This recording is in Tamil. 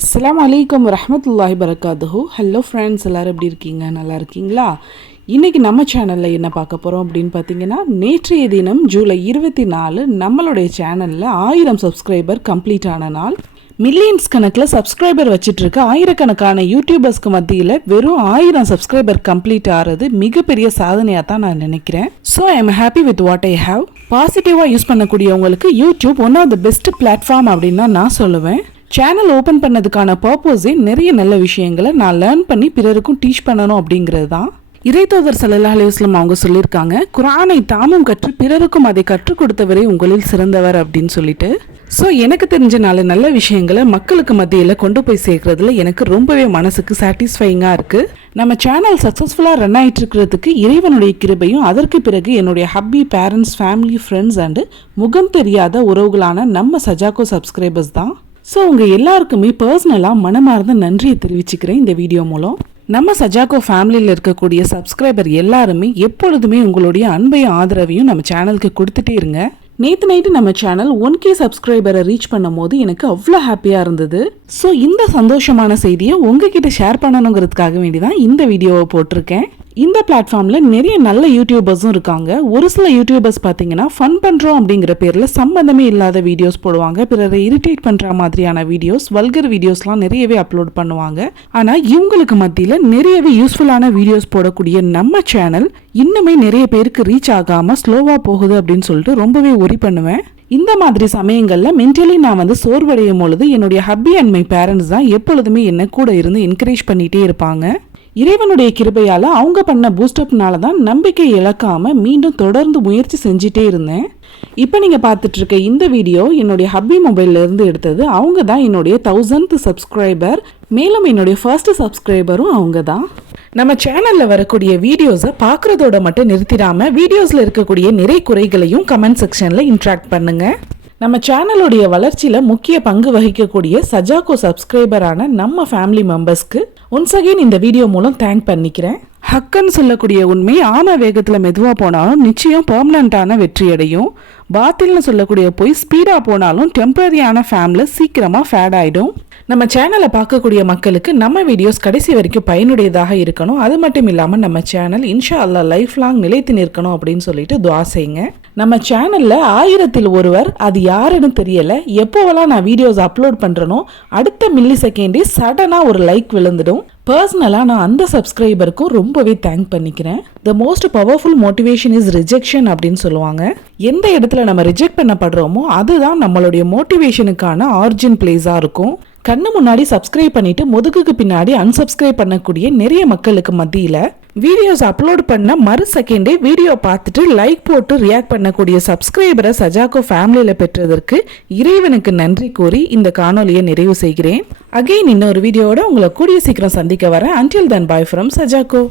அஸ்லாம் அலைக்கும் ரஹமத்துல்லாஹி வரகாத்துஹு ஹலோ ஃப்ரெண்ட்ஸ் எல்லோரும் எப்படி இருக்கீங்க? நல்லா இருக்கீங்களா? இன்றைக்கி நம்ம சேனலில் என்ன பார்க்க போகிறோம் அப்படின்னு பார்த்தீங்கன்னா நேற்றைய தினம் ஜூலை இருபத்தி நாலு நம்மளுடைய சேனலில் ஆயிரம் சப்ஸ்கிரைபர் கம்ப்ளீட் ஆன நாள். மில்லியன்ஸ் கணக்கில் சப்ஸ்கிரைபர் வச்சுட்டு ஆயிரக்கணக்கான யூடியூபர்ஸ்க்கு மத்தியில் வெறும் ஆயிரம் சப்ஸ்கிரைபர் கம்ப்ளீட் ஆகிறது மிகப்பெரிய சாதனையாக தான் நான் நினைக்கிறேன். So I am happy with what I have பாசிட்டிவாக use பண்ணக்கூடியவங்களுக்கு YouTube one of the best platform அப்படின்னு தான் நான் சொல்லுவேன். சேனல் ஓப்பன் பண்ணதுக்கான பர்பஸே நிறைய நல்ல விஷயங்களை நான் லேர்ன் பண்ணி பிறருக்கும் டீச் பண்ணணும் அப்படிங்கிறது தான். இறைத்தோதர் சல்லா அலைவாஸ்லம் அவங்க சொல்லியிருக்காங்க குரானை தாமும் கற்று பிறருக்கும் அதை கற்றுக் கொடுத்தவரே உங்களில் சிறந்தவர் அப்படின்னு சொல்லிட்டு. ஸோ எனக்கு தெரிஞ்ச நாலு நல்ல விஷயங்களை மக்களுக்கு மத்தியில் கொண்டு போய் சேர்க்கறதுல எனக்கு ரொம்பவே மனசுக்கு சாட்டிஸ்ஃபைங்காக இருக்குது நம்ம சேனல் சக்ஸஸ்ஃபுல்லாக ரன் ஆகிட்டு இருக்கிறதுக்கு இறைவனுடைய கிருபையும் அதற்கு பிறகு என்னுடைய hubby parents family friends and முகம் தெரியாத உறவுகளான நம்ம சஜாக்கோ சப்ஸ்கிரைபர்ஸ் தான். ஸோ உங்கள் எல்லாருக்குமே பர்சனலாக மனமார்ந்த நன்றியை தெரிவிச்சுக்கிறேன் இந்த வீடியோ மூலம். நம்ம சஜாக்கோ ஃபேமிலியில் இருக்கக்கூடிய சப்ஸ்கிரைபர் எல்லாருமே எப்பொழுதுமே உங்களுடைய அன்பையும் ஆதரவையும் நம்ம சேனலுக்கு கொடுத்துட்டே இருங்க. நேற்று நைட்டு நம்ம சேனல் ஒன் கே சப்ஸ்கிரைபரை ரீச் பண்ணும் போது எனக்கு அவ்வளோ ஹாப்பியாக இருந்தது. ஸோ இந்த சந்தோஷமான செய்தியை உங்ககிட்ட ஷேர் பண்ணணுங்கிறதுக்காக வேண்டி தான் இந்த வீடியோவை போட்டிருக்கேன். இந்த பிளாட்ஃபார்மில் நிறைய நல்ல யூடியூபர்ஸும் இருக்காங்க. ஒரு சில யூடியூபர்ஸ் பார்த்தீங்கன்னா ஃபன் பண்ணுறோம் அப்படிங்கிற பேரில் சம்மந்தமே இல்லாத வீடியோஸ் போடுவாங்க. பிறரை இரிட்டேட் பண்ணுற மாதிரியான வீடியோஸ் வல்கர் வீடியோஸ்லாம் நிறையவே அப்லோட் பண்ணுவாங்க. ஆனால் இவங்களுக்கு மத்தியில் நிறையவே யூஸ்ஃபுல்லான வீடியோஸ் போடக்கூடிய நம்ம சேனல் இன்னுமே நிறைய பேருக்கு ரீச் ஆகாமல் ஸ்லோவாக போகுது அப்படின்னு சொல்லிட்டு ரொம்பவே ஒரி பண்ணுவேன். இந்த மாதிரி சமயங்களில் மென்டலி நான் வந்து சோர்வடையும் பொழுது என்னுடைய ஹப்பி அண்ட் மை பேரண்ட்ஸ் தான் எப்பொழுதுமே என்ன கூட இருந்து என்கரேஜ் பண்ணிகிட்டே இருப்பாங்க. இறைவனுடைய கிருபையால் அவங்க பண்ண பூஸ்டப்னால தான் நம்பிக்கை இழக்காமல் மீண்டும் தொடர்ந்து முயற்சி செஞ்சிட்டே இருந்தேன். இப்போ நீங்கள் பார்த்துட்ருக்க இந்த வீடியோ என்னுடைய ஹப்பி மொபைல்லேருந்து எடுத்தது அவங்க தான் என்னுடைய தௌசண்ட் சப்ஸ்கிரைபர் மேலும் என்னுடைய ஃபர்ஸ்ட் சப்ஸ்கிரைபரும் அவங்க தான். நம்ம சேனலில் வரக்கூடிய வீடியோஸை பார்க்குறதோட மட்டும் நிறுத்திடாமல் வீடியோஸில் இருக்கக்கூடிய நிறை குறைகளையும் கமெண்ட் செக்ஷனில் இன்ட்ராக்ட் பண்ணுங்கள் நம்ம சேனலுடைய வளர்ச்சியில் முக்கிய பங்கு வகிக்கக்கூடிய சஜாக்கோ சப்ஸ்கிரைபரான நம்ம ஃபேமிலி மெம்பர்ஸ்க்கு ஒன்ஸ் அகெயின் இந்த வீடியோ மூலம் தேங்க் பண்ணிக்கிறேன். ஹக்குன்னு சொல்லக்கூடிய உண்மை ஆன வேகத்தில் மெதுவாக போனாலும் நிச்சயம் பெர்மனண்ட்டான வெற்றி அடையும். பாத்தில்னு சொல்லக்கூடிய பொய் ஸ்பீடாக போனாலும் டெம்பரரியான ஃபேமில் சீக்கிரமாக ஃபேட் ஆகிடும் நம்ம சேனலை பார்க்கக்கூடிய மக்களுக்கு நம்ம வீடியோஸ் கடைசி வரைக்கும் பயனுடையதாக இருக்கணும். அது மட்டும் இல்லாமல் நம்ம சேனல் இன்ஷா அல்லா லைஃப் லாங் நிலைத்து நிற்கணும் அப்படின்னு சொல்லிட்டு துவா செய்யுங்க. நம்ம சேனலில் ஆயிரத்தில் ஒருவர் அது யாருன்னு தெரியலை. எப்போவெல்லாம் நான் வீடியோஸ் அப்லோட் பண்ணுறனோ அடுத்த மில்லி செகண்டே சடனாக ஒரு லைக் விழுந்துடும். பர்சனலாக நான் அந்த சப்ஸ்கிரைபருக்கும் ரொம்பவே தேங்க் பண்ணிக்கிறேன். The most powerful motivation is rejection அப்படின்னு சொல்லுவாங்க. எந்த இடத்துல நம்ம ரிஜெக்ட் பண்ணப்படுறோமோ அதுதான் நம்மளுடைய மோட்டிவேஷனுக்கான ஆர்ஜின் பிளேஸாக இருக்கும். கண்ணு முன்னாடி சப்ஸ்கிரைப் பண்ணிட்டு முதுகுக்கு பின்னாடி அன்சப்ஸ்கிரைப் பண்ணக்கூடிய நிறைய மக்களுக்கு மத்தியில் வீடியோஸ் அப்லோட் பண்ண மறு செகண்டே வீடியோ பார்த்துட்டு லைக் போட்டு ரியாக்ட் பண்ணக்கூடிய சப்ஸ்கிரைபரை சஜாக்கோ ஃபேமிலியில் பெற்றதற்கு இறைவனுக்கு நன்றி கூறி இந்த காணொலியை நிறைவு செய்கிறேன். அகைன் இன்னொரு வீடியோவோட உங்களை கூடிய சீக்கிரம் சந்திக்க வரேன் அன்டில் தன் பாய் ஃப்ரம் சஜாக்கோ